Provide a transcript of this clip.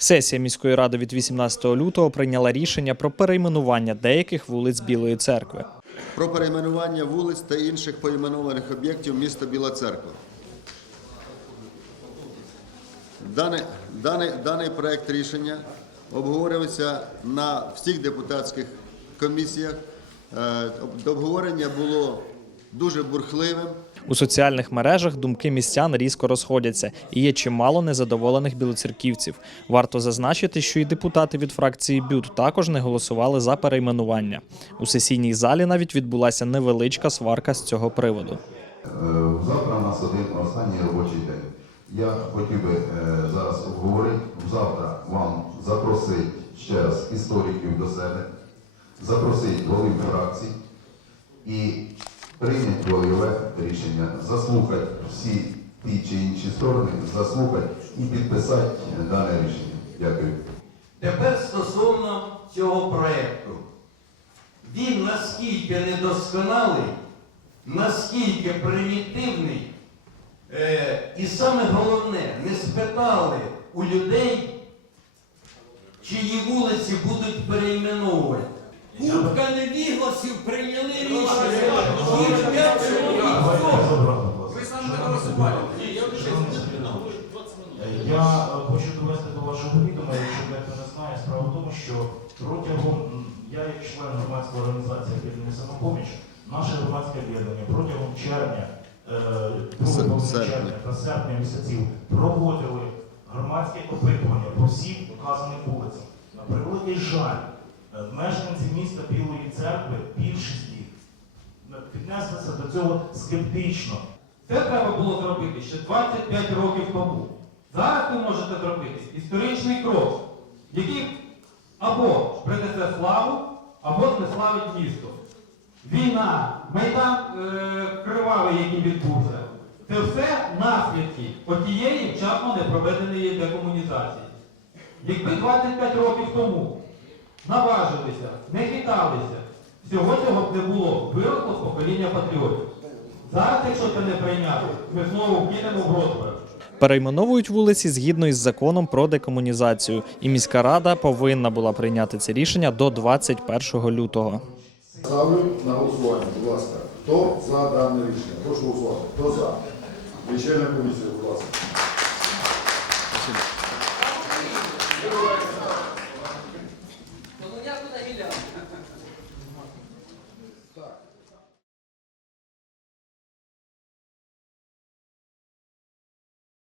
Сесія міської ради від 18 лютого прийняла рішення про перейменування деяких вулиць Білої церкви. про перейменування вулиць та інших поіменованих об'єктів міста Біла Церква. Даний, даний, даний проект рішення обговорювався на всіх депутатських комісіях. Е, Обговорення було дуже бурхливим. У соціальних мережах думки містян різко розходяться і є чимало незадоволених білоцерківців. Варто зазначити, що і депутати від фракції БЮТ також не голосували за перейменування. У сесійній залі навіть відбулася невеличка сварка з цього приводу. Е, Завтра у нас один останній робочий день. Я хотів би е, зараз обговорити. Завтра вам запросити ще раз істориків до себе, запросити голів фракцій і прийняти волеве рішення, заслухати всі ті чи інші сторони, заслухати і підписати дане рішення. Дякую. Тепер стосовно цього проєкту. Він наскільки недосконалий, наскільки примітивний, е, і саме головне, не спитали у людей, чиї вулиці будуть перейменовувати. Купка невігласів прийняли рішення. Я е, хочу довести до вашого відома, якщо дехто не знає, справа в тому, що протягом, я як член громадської організації «Об'єднання самопоміч, наше громадське об'єднання протягом червня, е, серпня. червня та серпня місяців проводили громадське опитування по всім вказаним вулицям. На превеликий жаль, е, мешканці міста Білої церкви, більшість піднеслися до цього скептично. Це треба було зробити ще 25 років тому. Зараз ви можете зробити історичний крок, який або принесе славу, або знеславить місто. Війна, майдан е, кривавий, який відбувся, це все наслідки отієї вчасно не проведеної декомунізації. Якби 25 років тому наважилися, не хиталися, б не було, виросло з покоління патріотів. Зараз, якщо це не прийняти, ми знову вкинемо в розбрат. Перейменовують вулиці згідно із законом про декомунізацію, і міська рада повинна була прийняти це рішення до 21 лютого. Ставлю на голосування, будь ласка. Хто за дане рішення? Прошу голосувати. Хто за? Лічильна комісія, будь ласка.